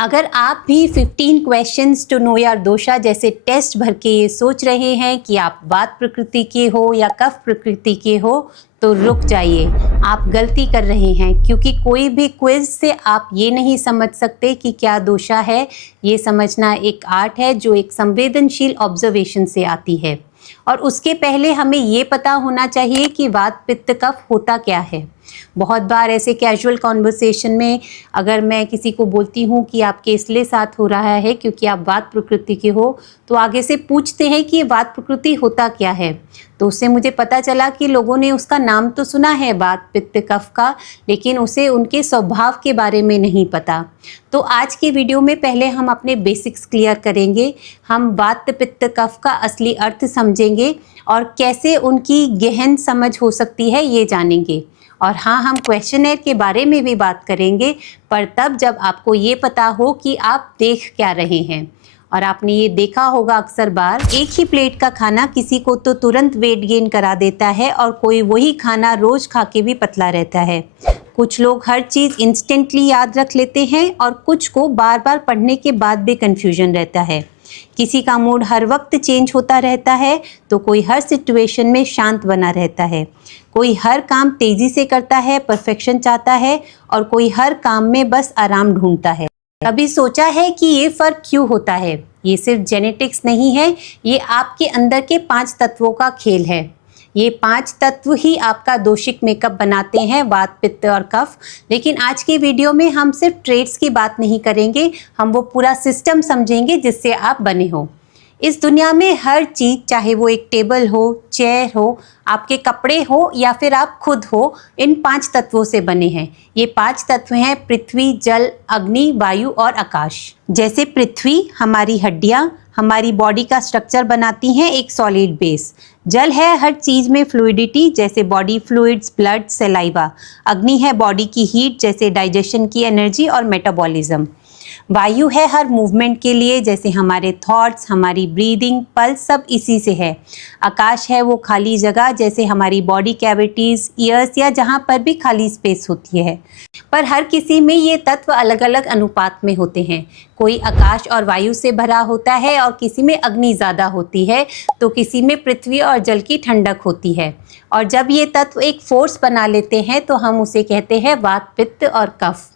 अगर आप भी 15 क्वेश्चंस टू नो योर दोषा जैसे टेस्ट भर के ये सोच रहे हैं कि आप वात प्रकृति के हो या कफ प्रकृति के हो, तो रुक जाइए, आप गलती कर रहे हैं। क्योंकि कोई भी क्विज से आप ये नहीं समझ सकते कि क्या दोषा है। ये समझना एक आर्ट है जो एक संवेदनशील ऑब्जर्वेशन से आती है। और उसके पहले हमें ये पता होना चाहिए कि वात पित्त कफ होता क्या है। बहुत बार ऐसे कैजुअल कॉन्वर्सेशन में अगर मैं किसी को बोलती हूँ कि आपके इसलिए साथ हो रहा है क्योंकि आप वात प्रकृति के हो, तो आगे से पूछते हैं कि ये वात प्रकृति होता क्या है। तो उससे मुझे पता चला कि लोगों ने उसका नाम तो सुना है वात पित्त कफ का, लेकिन उसे उनके स्वभाव के बारे में नहीं पता। तो आज की वीडियो में पहले हम अपने बेसिक्स क्लियर करेंगे। हम वात पित्त कफ का असली अर्थ समझेंगे और कैसे उनकी गहन समझ हो सकती है ये जानेंगे। और हाँ, हम क्वेश्चनर के बारे में भी बात करेंगे, पर तब जब आपको ये पता हो कि आप देख क्या रहे हैं। और आपने ये देखा होगा अक्सर बार, एक ही प्लेट का खाना किसी को तो तुरंत वेट गेन करा देता है और कोई वही खाना रोज खा के भी पतला रहता है। कुछ लोग हर चीज़ इंस्टेंटली याद रख लेते हैं और कुछ को बार बार पढ़ने के बाद भी कन्फ्यूजन रहता है। किसी का मूड हर वक्त चेंज होता रहता है, तो कोई हर सिचुएशन में शांत बना रहता है। कोई हर काम तेज़ी से करता है, परफेक्शन चाहता है, और कोई हर काम में बस आराम ढूंढता है। कभी सोचा है कि ये फ़र्क क्यों होता है? ये सिर्फ जेनेटिक्स नहीं है, ये आपके अंदर के 5 तत्वों का खेल है। ये 5 तत्व ही आपका दोषिक मेकअप बनाते हैं, वात पित्त और कफ। लेकिन आज की वीडियो में हम सिर्फ ट्रेड्स की बात नहीं करेंगे, हम वो पूरा सिस्टम समझेंगे जिससे आप बने हो। इस दुनिया में हर चीज़, चाहे वो एक टेबल हो, चेयर हो, आपके कपड़े हो या फिर आप खुद हो, इन 5 तत्वों से बने हैं। ये 5 तत्व हैं पृथ्वी, जल, अग्नि, वायु और आकाश। जैसे पृथ्वी हमारी हड्डियाँ, हमारी बॉडी का स्ट्रक्चर बनाती हैं एक सॉलिड बेस। जल है हर चीज़ में फ्लूइडिटी, जैसे बॉडी फ्लूइड्स, ब्लड, सलाइवा। अग्नि है बॉडी की हीट, जैसे डाइजेशन की एनर्जी और मेटाबॉलिज्म। वायु है हर मूवमेंट के लिए, जैसे हमारे थॉट्स, हमारी ब्रीदिंग, पल्स, सब इसी से है। आकाश है वो खाली जगह, जैसे हमारी बॉडी कैविटीज़, ईयर्स या जहाँ पर भी खाली स्पेस होती है। पर हर किसी में ये तत्व अलग अलग अनुपात में होते हैं। कोई आकाश और वायु से भरा होता है और किसी में अग्नि ज़्यादा होती है, तो किसी में पृथ्वी और जल की ठंडक होती है। और जब ये तत्व एक फोर्स बना लेते हैं तो हम उसे कहते हैं वात पित्त और कफ।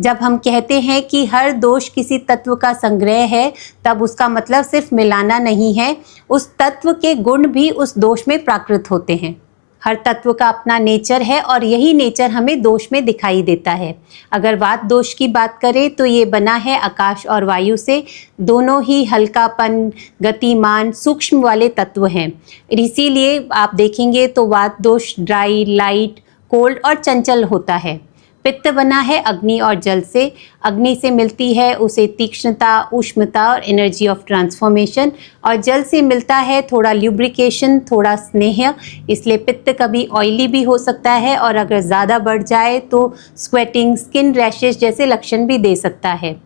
जब हम कहते हैं कि हर दोष किसी तत्व का संग्रह है, तब उसका मतलब सिर्फ मिलाना नहीं है, उस तत्व के गुण भी उस दोष में प्राकृत होते हैं। हर तत्व का अपना नेचर है और यही नेचर हमें दोष में दिखाई देता है। अगर वात दोष की बात करें तो ये बना है आकाश और वायु से। दोनों ही हल्कापन, गतिमान, सूक्ष्म वाले तत्व हैं। इसीलिए आप देखेंगे तो वात दोष ड्राई, लाइट, कोल्ड और चंचल होता है। पित्त बना है अग्नि और जल से। अग्नि से मिलती है उसे तीक्ष्णता, ऊष्मता और एनर्जी ऑफ ट्रांसफॉर्मेशन, और जल से मिलता है थोड़ा ल्यूब्रिकेशन, थोड़ा स्नेह। इसलिए पित्त कभी ऑयली भी हो सकता है और अगर ज़्यादा बढ़ जाए तो स्वेटिंग, स्किन रैशेस जैसे लक्षण भी दे सकता है।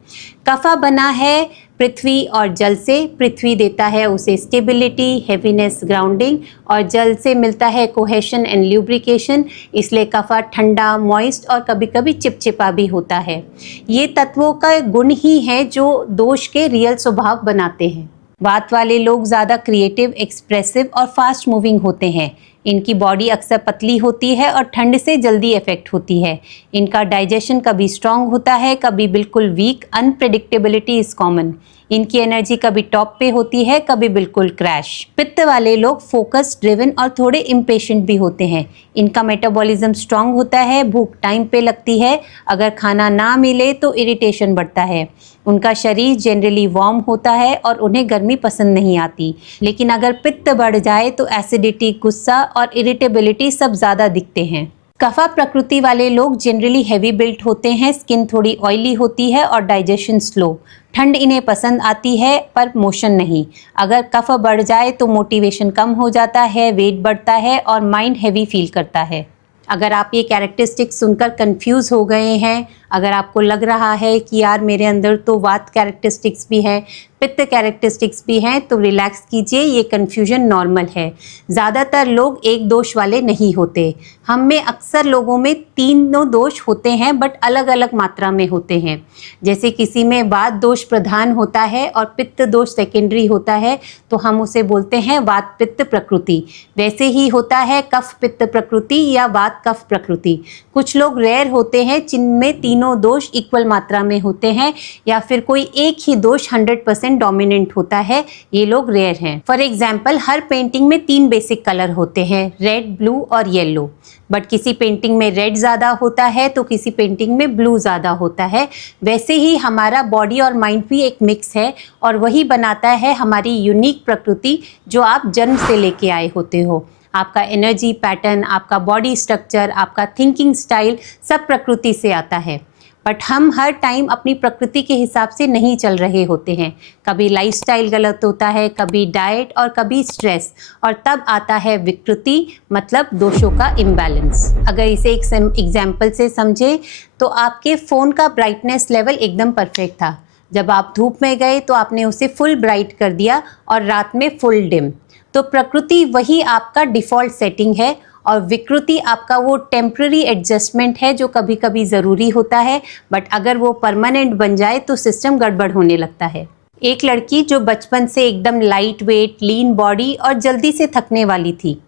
कफा बना है पृथ्वी और जल से। पृथ्वी देता है उसे स्टेबिलिटी, हैवीनेस, ग्राउंडिंग, और जल से मिलता है कोहेशन एंड ल्यूब्रिकेशन। इसलिए कफा ठंडा, मॉइस्ट और कभी कभी चिपचिपा भी होता है। ये तत्वों का गुण ही है जो दोष के रियल स्वभाव बनाते हैं। वात वाले लोग ज़्यादा क्रिएटिव, एक्सप्रेसिव और फास्ट मूविंग होते हैं। इनकी बॉडी अक्सर पतली होती है और ठंड से जल्दी इफेक्ट होती है। इनका डाइजेशन कभी स्ट्रांग होता है, कभी बिल्कुल वीक। Unpredictability is common. इनकी एनर्जी कभी टॉप पे होती है, कभी बिल्कुल क्रैश। पित्त वाले लोग फोकस, ड्रिवन और थोड़े इम्पेशेंट भी होते हैं। इनका मेटाबॉलिज्म स्ट्रांग होता है, भूख टाइम पे लगती है, अगर खाना ना मिले तो इरिटेशन बढ़ता है। उनका शरीर जनरली वार्म होता है और उन्हें गर्मी पसंद नहीं आती। लेकिन अगर पित्त बढ़ जाए तो एसिडिटी, गुस्सा और इरिटेबिलिटी सब ज़्यादा दिखते हैं। कफा प्रकृति वाले लोग जनरली हैवी बिल्ट होते हैं, स्किन थोड़ी ऑयली होती है और डाइजेशन स्लो। ठंड इन्हें पसंद आती है पर मोशन नहीं। अगर कफ बढ़ जाए तो मोटिवेशन कम हो जाता है, वेट बढ़ता है और माइंड हैवी फील करता है। अगर आप ये कैरेक्टरिस्टिक्स सुनकर कंफ्यूज हो गए हैं, अगर आपको लग रहा है कि यार मेरे अंदर तो वात कैरेक्टरिस्टिक्स भी है, पित्त कैरेक्टरिस्टिक्स भी हैं, तो रिलैक्स कीजिए, ये कन्फ्यूजन नॉर्मल है। ज़्यादातर लोग एक दोष वाले नहीं होते। हम में अक्सर लोगों में तीनों दोष होते हैं, बट अलग अलग मात्रा में होते हैं। जैसे किसी में वात दोष प्रधान होता है और पित्त दोष सेकेंडरी होता है, तो हम उसे बोलते हैं वात पित्त प्रकृति। वैसे ही होता है कफ पित्त प्रकृति या वात कफ प्रकृति। कुछ लोग रेयर होते हैं जिनमें तीनों दोष इक्वल मात्रा में होते हैं, या फिर कोई एक ही दोष 100% डोमिनेंट होता है, ये लोग रेयर हैं। फॉर एग्जाम्पल, हर पेंटिंग में 3 बेसिक कलर होते हैं, रेड, ब्लू और येलो। बट किसी पेंटिंग में रेड ज़्यादा होता है तो किसी पेंटिंग में ब्लू ज़्यादा होता है। वैसे ही हमारा बॉडी और माइंड भी एक मिक्स है, और वही बनाता है हमारी यूनिक प्रकृति जो आप जन्म से लेके आए होते हो। आपका एनर्जी पैटर्न, आपका बॉडी स्ट्रक्चर, आपका थिंकिंग स्टाइल सब प्रकृति से आता है। बट हम हर टाइम अपनी प्रकृति के हिसाब से नहीं चल रहे होते हैं। कभी लाइफस्टाइल गलत होता है, कभी डाइट और कभी स्ट्रेस, और तब आता है विकृति, मतलब दोषों का इम्बैलेंस। अगर इसे एक एग्जाम्पल से समझे तो आपके फ़ोन का ब्राइटनेस लेवल एकदम परफेक्ट था। जब आप धूप में गए तो आपने उसे फुल ब्राइट कर दिया और रात में फुल डिम। तो प्रकृति वही आपका डिफ़ॉल्ट सेटिंग है, और विकृति आपका वो टेम्प्ररी एडजस्टमेंट है जो कभी कभी ज़रूरी होता है, बट अगर वो परमानेंट बन जाए तो सिस्टम गड़बड़ होने लगता है। एक लड़की जो बचपन से एकदम लाइट वेट, लीन बॉडी और जल्दी से थकने वाली थी,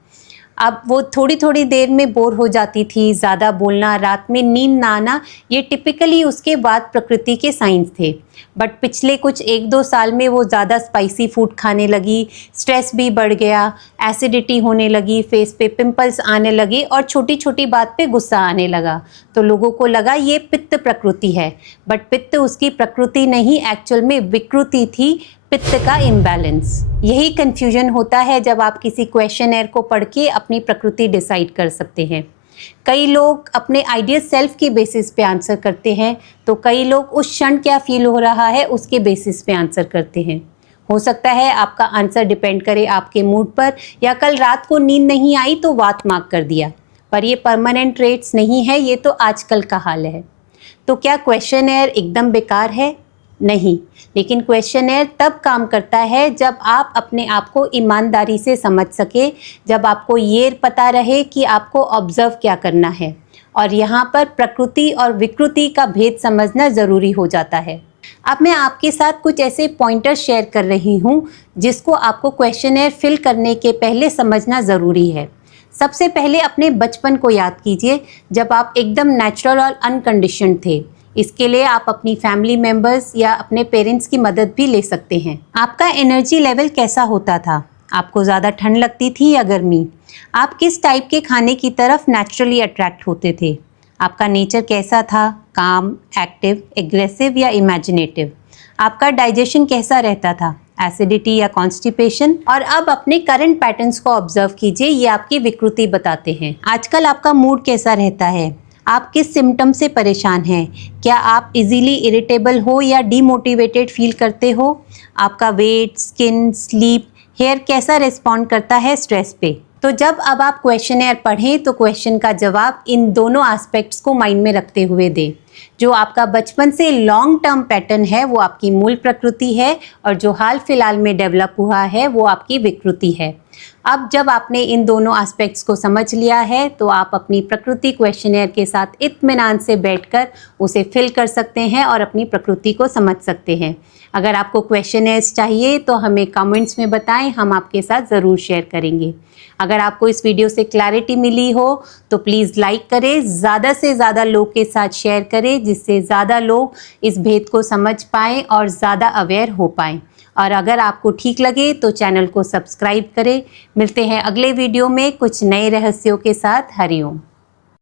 अब वो थोड़ी थोड़ी देर में बोर हो जाती थी। ज़्यादा बोलना, रात में नींद ना आना, ये टिपिकली उसके वात प्रकृति के साइंस थे। बट पिछले कुछ 1-2 साल में वो ज़्यादा स्पाइसी फूड खाने लगी, स्ट्रेस भी बढ़ गया, एसिडिटी होने लगी, फेस पे पिंपल्स आने लगे और छोटी छोटी बात पे गुस्सा आने लगा। तो लोगों को लगा ये पित्त प्रकृति है, बट पित्त उसकी प्रकृति नहीं, एक्चुअल में विकृति थी, पित्त का इम्बैलेंस। यही कन्फ्यूजन होता है जब आप किसी क्वेश्चनर को पढ़ के अपनी प्रकृति डिसाइड कर सकते हैं। कई लोग अपने आइडियल सेल्फ के बेसिस पे आंसर करते हैं, तो कई लोग उस क्षण क्या फील हो रहा है उसके बेसिस पे आंसर करते हैं। हो सकता है आपका आंसर डिपेंड करे आपके मूड पर, या कल रात को नींद नहीं आई तो वात मार्क कर दिया। पर ये परमानेंट ट्रेट्स नहीं है, ये तो आजकल का हाल है। तो क्या क्वेश्चनर एकदम बेकार है? नहीं, लेकिन क्वेश्चनर तब काम करता है जब आप अपने आप को ईमानदारी से समझ सके, जब आपको ये पता रहे कि आपको ऑब्जर्व क्या करना है, और यहाँ पर प्रकृति और विकृति का भेद समझना ज़रूरी हो जाता है। अब मैं आपके साथ कुछ ऐसे पॉइंटर्स शेयर कर रही हूँ जिसको आपको क्वेश्चनर फिल करने के पहले समझना ज़रूरी है। सबसे पहले अपने बचपन को याद कीजिए, जब आप एकदम नेचुरल और अनकंडीशनड थे। इसके लिए आप अपनी फैमिली मेम्बर्स या अपने पेरेंट्स की मदद भी ले सकते हैं। आपका एनर्जी लेवल कैसा होता था? आपको ज़्यादा ठंड लगती थी या गर्मी? आप किस टाइप के खाने की तरफ नेचुरली अट्रैक्ट होते थे? आपका नेचर कैसा था? काम, एक्टिव, एग्रेसिव या इमेजिनेटिव? आपका डाइजेशन कैसा रहता था? एसिडिटी या कॉन्स्टिपेशन? और अब अपने करंट पैटर्न्स को ऑब्जर्व कीजिए, ये आपकी विकृति बताते हैं। आजकल आपका मूड कैसा रहता है? आप किस सिम्टम से परेशान हैं? क्या आप इजीली इरिटेबल हो या डीमोटिवेटेड फील करते हो? आपका वेट, स्किन, स्लीप, हेयर कैसा रिस्पॉन्ड करता है स्ट्रेस पे? तो जब अब आप क्वेश्चनर पढ़ें तो क्वेश्चन का जवाब इन दोनों एस्पेक्ट्स को माइंड में रखते हुए दें। जो आपका बचपन से लॉन्ग टर्म पैटर्न है वो आपकी मूल प्रकृति है, और जो हाल फिलहाल में डेवलप हुआ है वो आपकी विकृति है। अब जब आपने इन दोनों एस्पेक्ट्स को समझ लिया है तो आप अपनी प्रकृति क्वेश्चनर के साथ इत्मीनान से बैठकर उसे फिल कर सकते हैं और अपनी प्रकृति को समझ सकते हैं। अगर आपको क्वेश्चनर्स चाहिए तो हमें कमेंट्स में बताएं, हम आपके साथ ज़रूर शेयर करेंगे। अगर आपको इस वीडियो से क्लैरिटी मिली हो तो प्लीज़ लाइक करें, ज़्यादा से ज़्यादा लोग के साथ शेयर करें, जिससे ज़्यादा लोग इस भेद को समझ पाएँ और ज़्यादा अवेयर हो पाएँ। और अगर आपको ठीक लगे तो चैनल को सब्सक्राइब करें। मिलते हैं अगले वीडियो में कुछ नए रहस्यों के साथ। हरिओम।